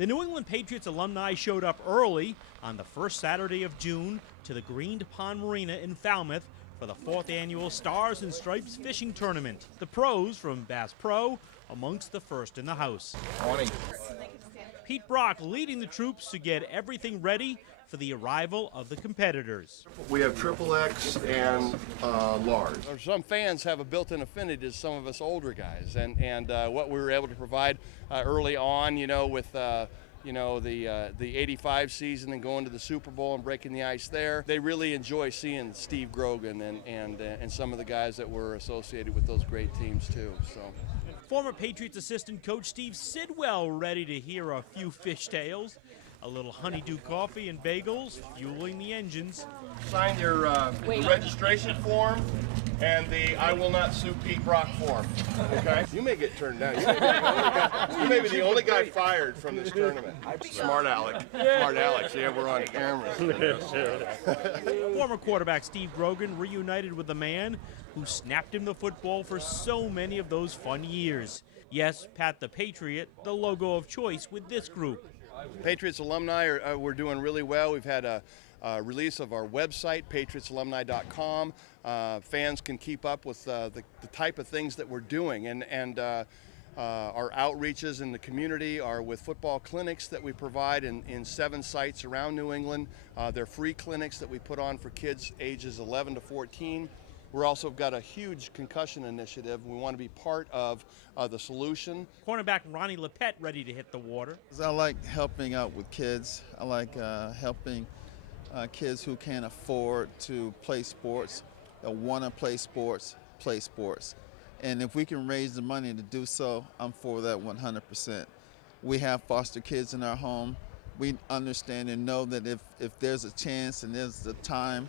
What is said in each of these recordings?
The New England Patriots alumni showed up early on the first Saturday of June to the Green Pond Marina in Falmouth for the 4th annual Stars and Stripes fishing tournament. The pros from Bass Pro amongst the first in the house. 20. Pete Brock leading the troops to get everything ready for the arrival of the competitors. We have XXX and large. Some fans have a built-in affinity to some of us older guys, and what we were able to provide early on, with the 85 season and going to the Super Bowl and breaking the ice there. They really enjoy seeing Steve Grogan and some of the guys that were associated with those great teams too. So. Former Patriots assistant coach Steve Sidwell ready to hear a few fish tales. A little honeydew coffee and bagels fueling the engines. Sign your registration form and the I will not sue Pete Brock form. Okay? You may get turned down. You may be the only guy fired from this tournament. Smart Alec. Smart Alex. Yeah, we're on camera. Former quarterback Steve Grogan reunited with the man who snapped him the football for so many of those fun years. Yes, Pat the Patriot, the logo of choice with this group. Patriots Alumni we're doing really well. We've had a release of our website, patriotsalumni.com. Fans can keep up with the type of things that we're doing, and our outreaches in the community are with football clinics that we provide in 7 sites around New England. They're free clinics that we put on for kids ages 11 to 14. We're also got a huge concussion initiative. We want to be part of the solution. Cornerback Ronnie Lepet ready to hit the water. I like helping out with kids. I like helping kids who can't afford to play sports, that want to play sports. And if we can raise the money to do so, I'm for that 100%. We have foster kids in our home. We understand and know that if there's a chance and there's the time,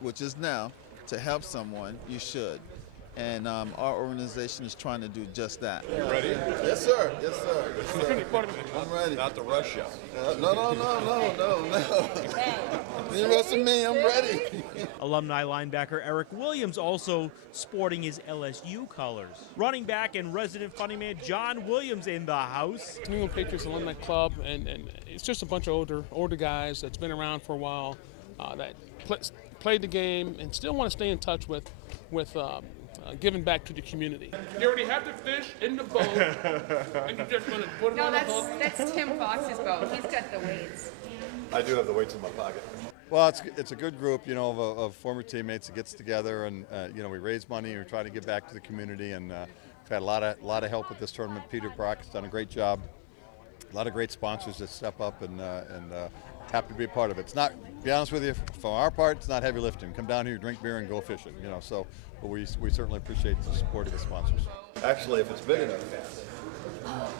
which is now, to help someone, you should. And our organization is trying to do just that. You ready? Yes, sir. Yes, sir. Yes, sir. I'm ready. Not the rush show. No. You rest of me, I'm ready. Alumni linebacker Eric Williams also sporting his LSU colors. Running back and resident funny man John Williams in the house. New England Patriots Alumni Club, and it's just a bunch of older guys that's been around for a while that played the game and still want to stay in touch with giving back to the community. You already have the fish in the boat, and you're just going to put it on the hook. No, that's Tim Fox's boat. He's got the weights. I do have the weights in my pocket. Well, it's a good group, of former teammates that gets together, and we raise money and we try to give back to the community, and we've had a lot of help with this tournament. Peter Brock has done a great job. A lot of great sponsors that step up and happy to be a part of it. It's not, to be honest with you, from our part, it's not heavy lifting. Come down here, drink beer, and go fishing. But we certainly appreciate the support of the sponsors. Actually, if it's big enough,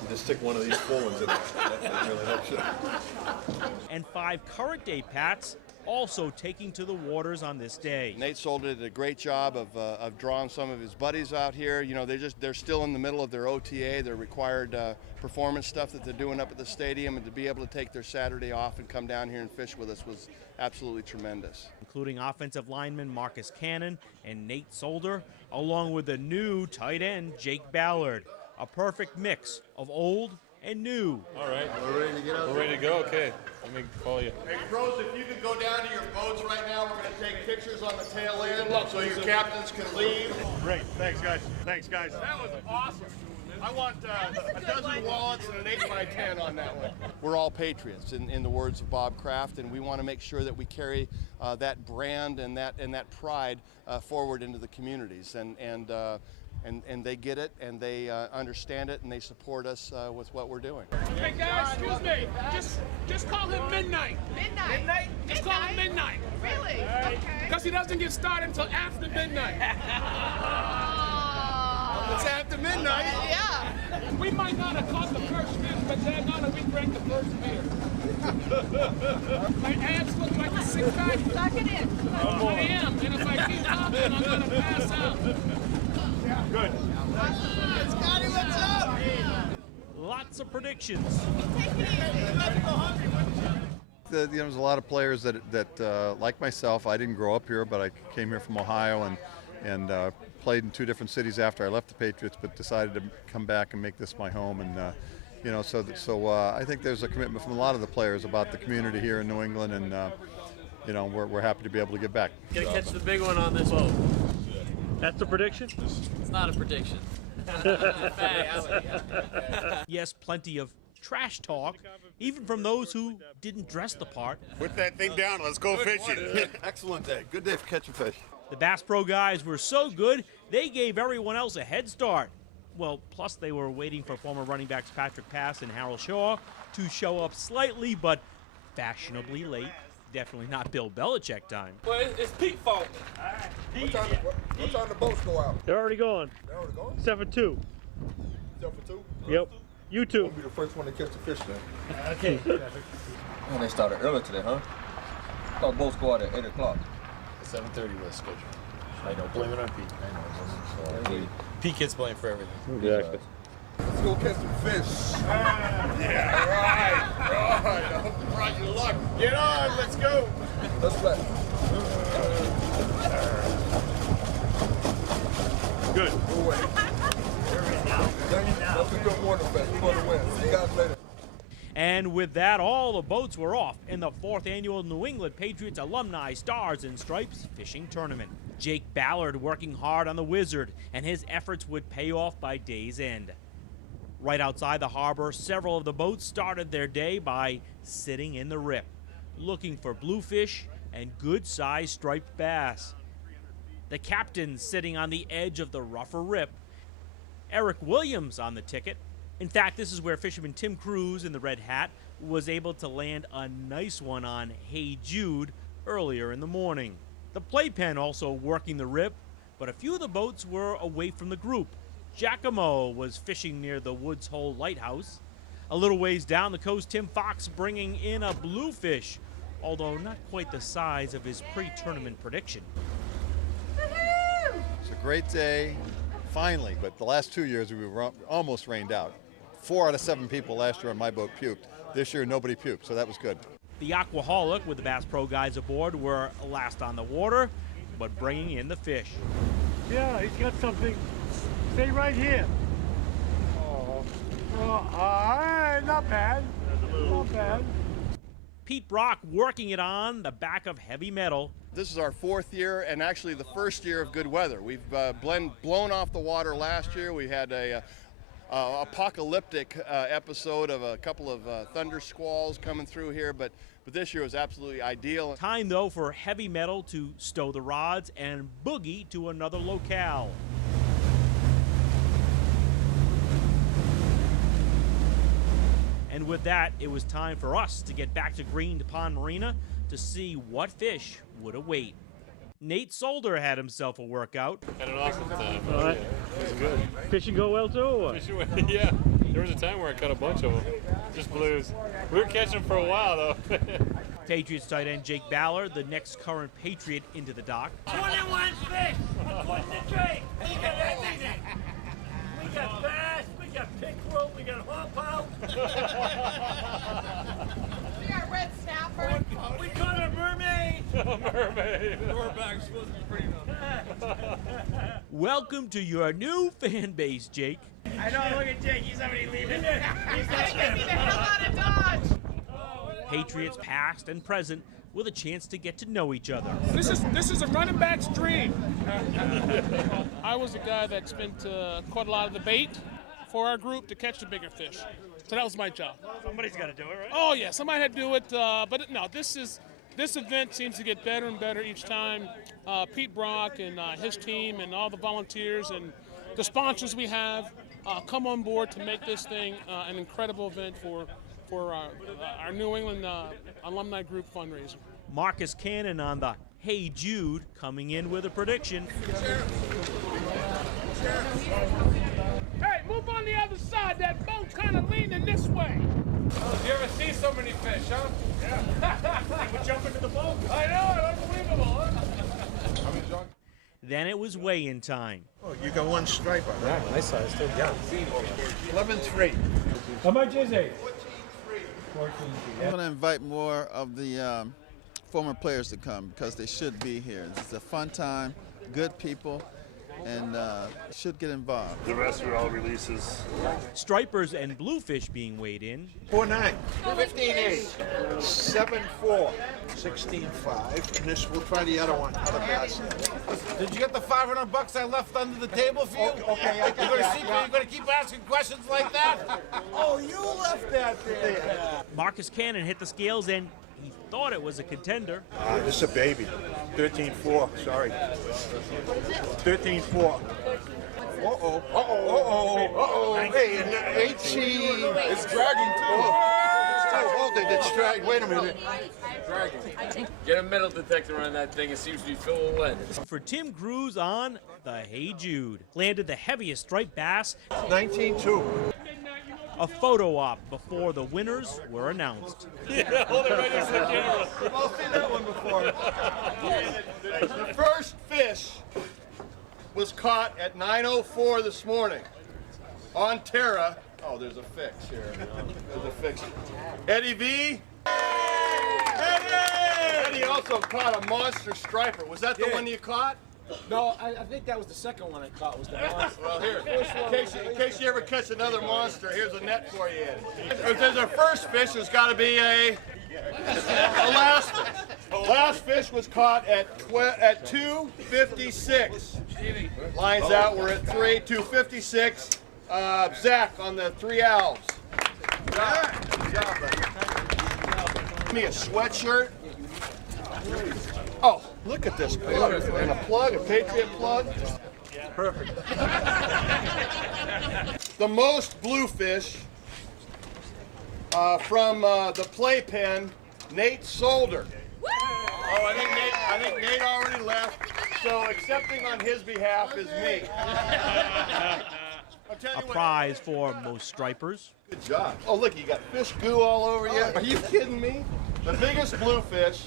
you just stick one of these full ones in there. That really helps you. And 5 current day Pats also taking to the waters on this day. Nate Solder did a great job of drawing some of his buddies out here. They're still in the middle of their OTA, their required performance stuff that they're doing up at the stadium, and to be able to take their Saturday off and come down here and fish with us was absolutely tremendous. Including offensive lineman Marcus Cannon and Nate Solder, along with the new tight end Jake Ballard. A perfect mix of old and new. All right, we're ready to get out. We're ready to go. Okay, let me call you. Hey, pros, if you could go down to your boats right now, we're going to take pictures on the tail end so your captains can leave. Great. Thanks, guys. That was awesome. I want a dozen wallets and an 8x10 on that one. We're all Patriots, in the words of Bob Kraft, and we want to make sure that we carry that brand and that pride forward into the communities. And they get it, and they understand it, and they support us with what we're doing. Hey guys, excuse me. Just call him Midnight. Midnight? Just call him Midnight. Really? Okay. Because he doesn't get started until after midnight. It's after midnight. Yeah. We might not have caught the first fish, but they're not, we drank the first beer. My abs look like a 6-pack. Suck it in. I am, and if I keep talking, I'm going to pass out. Good. Scotty, what's up? Lots of predictions. Take it easy. There's a lot of players that like myself, I didn't grow up here, but I came here from Ohio and played in 2 different cities after I left the Patriots, but decided to come back and make this my home. And You know, so I think there's a commitment from a lot of the players about the community here in New England, and you know, we're happy to be able to give back. Gonna catch the big one on this boat. That's the prediction? It's not a prediction. Yes, plenty of trash talk, even from those who didn't dress the part. Put that thing down. Let's go fishing. Excellent day. Good day for catching fish. The Bass Pro guys were so good, they gave everyone else a head start. Well, plus they were waiting for former running backs Patrick Pass and Harold Shaw to show up slightly, but fashionably late. Definitely not Bill Belichick time. Well, it's Pete's fault. What time the boats go out? They're already gone. They're already gone? 7 for 2. 7 for 2? Yep. You too. I'll be the first one to catch the fish then. Okay. Oh, they started early today, huh? I thought boats go out at 8 o'clock. 7:30 was scheduled. I know. Blame it on Pete. I know. Pete gets blamed for everything. Exactly. Let's go catch some fish. Yeah, right. I hope you brought your luck. Get on, let's go. Let's play. Good. Go away. That's a good water fest. We're going to win. See you guys later. And with that, all the boats were off in the 4th annual New England Patriots Alumni Stars and Stripes Fishing Tournament. Jake Ballard working hard on the Wizard, and his efforts would pay off by day's end. Right outside the harbor, several of the boats started their day by sitting in the rip, looking for bluefish and good-sized striped bass. The captain sitting on the edge of the rougher rip, Eric Williams on the ticket. In fact, this is where fisherman Tim Cruz in the red hat was able to land a nice one on Hey Jude earlier in the morning. The playpen also working the rip, but a few of the boats were away from the group. Giacomo was fishing near the Woods Hole Lighthouse. A little ways down the coast, Tim Fox bringing in a bluefish, although not quite the size of his pre-tournament prediction. It's a great day, finally, but the last 2 years we were almost rained out. 4 out of 7 people last year on my boat puked. This year nobody puked, so that was good. The Aquaholic with the Bass Pro guys aboard were last on the water, but bringing in the fish. Yeah, he's got something. Stay right here. Oh. All right, not bad. Not bad. Pete Brock working it on the back of heavy metal. This is our 4th year and actually the 1st year of good weather. We've blown off the water last year. We had a apocalyptic episode of a couple of thunder squalls coming through here, but this year was absolutely ideal. Time though for heavy metal to stow the rods and boogie to another locale. And with that, it was time for us to get back to Green Pond Marina to see what fish would await. Nate Solder had himself a workout. Had an awesome time. All right. It was good. Fishing go well too, or what? Yeah. There was a time where I caught a bunch of them. Just blues. We were catching them for a while, though. Patriots tight end Jake Ballard, the next current Patriot, into the dock. 21 fish, according to Drake. We got everything. We got bass, we got pickerel, we got hawpout. We got red snapper. We caught a mermaid. A mermaid. Your bag's supposed to be pretty enough. Welcome to your new fan base, Jake. I know, look at Jake, he's already leaving. He's like, get me the hell out of Dodge. Patriots past and present with a chance to get to know each other. This is a running back's dream. I was a guy that spent quite a lot of the bait for our group to catch the bigger fish. So that was my job. Somebody's got to do it, right? Oh yeah, somebody had to do it. But no, this event seems to get better and better each time. Pete Brock and his team and all the volunteers and the sponsors we have come on board to make this thing an incredible event for our New England alumni group fundraiser. Marcus Cannon on the Hey Jude coming in with a prediction. Hey, move on the other side. That boat's kind of leaning this way. Oh, you ever see so many fish, huh? Yeah. We jump into the boat. I know, unbelievable, huh? Then it was weigh-in time. Oh, you got one stripe on that. Yeah, nice size, too. Yeah. 11-3. How much is it? I'm going to invite more of the former players to come because they should be here. It's a fun time, good people, and should get involved. The rest are all releases. Stripers and Bluefish being weighed in. 4-9, 15-8, 7-4, 16-5, and this, we'll try the other one. Did you get the $500 I left under the table for you? Okay, You're gonna keep asking questions like that? Oh, you left that there. Marcus Cannon hit the scales and he thought it was a contender. This is a baby. 13-4, sorry. 13-4. Uh-oh. Hey, 18. It's dragging too. It's dragging. Wait a minute. Dragging. Get a metal detector on that thing. It seems to be full of lead. For Tim Cruz on the Hey Jude. Landed the heaviest striped bass. 19-2. A photo op before the winners were announced. Yeah, hold it right next to the camera. We've all seen that one before. The first fish was caught at 9:04 this morning on Terra. Oh, there's a fix here. There's a fix. Eddie V. Eddie also caught a monster striper. Was that the one you caught? No, I think that was the second one I caught, was the monster. Well, here, in case you ever catch another monster, here's a net for you. If there's a first fish, there's got to be a last fish. Last fish was caught at 2:56. Lines out, we're at 3, 2:56. Zach on the 3 Alves. Good job, buddy. Give me a sweatshirt. Oh, look at this plug. And a plug, a Patriot plug. Perfect. The most bluefish from the playpen, Nate Solder. Oh, I think Nate already left. So accepting on his behalf is me. A prize for most stripers. Good job. Oh, look, you got fish goo all over you. Are you kidding me? The biggest bluefish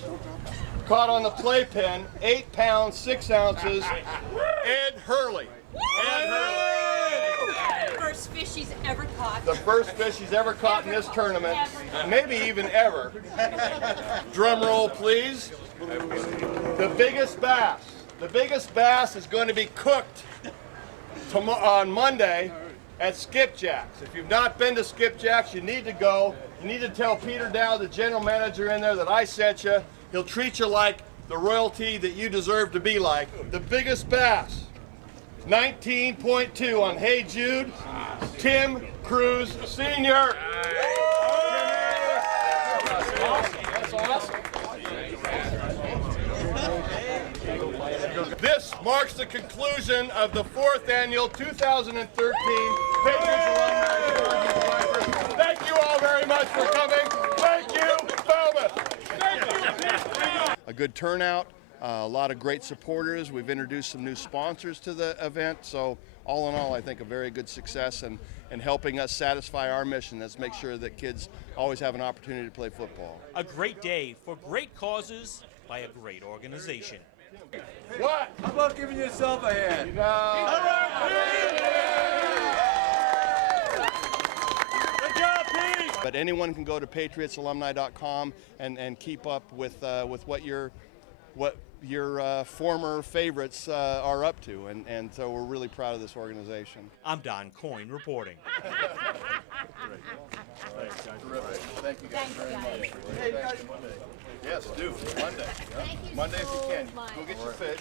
caught on the playpen, 8 pounds, 6 ounces, Ed Hurley. Ed Hurley. First fish he's ever caught. The first fish he's ever caught in this tournament, maybe even ever. Drum roll, please. The biggest bass. The biggest bass is going to be cooked on Monday at Skipjack's. If you've not been to Skipjack's, you need to go. You need to tell Peter Dow, the general manager in there, that I sent you. He'll treat you like the royalty that you deserve to be like. The biggest bass, 19.2 on Hey Jude, Tim Cruz Sr. That's awesome. This marks the conclusion of the 4th annual 2013 Patriots Alumni. Thank you all very much for coming. Thank you, Falmouth. A good turnout, a lot of great supporters. We've introduced some new sponsors to the event. So all in all, I think a very good success and helping us satisfy our mission. That's make sure that kids always have an opportunity to play football. A great day for great causes by a great organization. What? How about giving yourself a hand? No. All right. Good job, Pete. But anyone can go to patriotsalumni.com and keep up with what your former favorites are up to, and so we're really proud of this organization. I'm Don Coyne reporting. Thank you guys very much. Yes, do. Monday. Monday if you can. Go get your fish.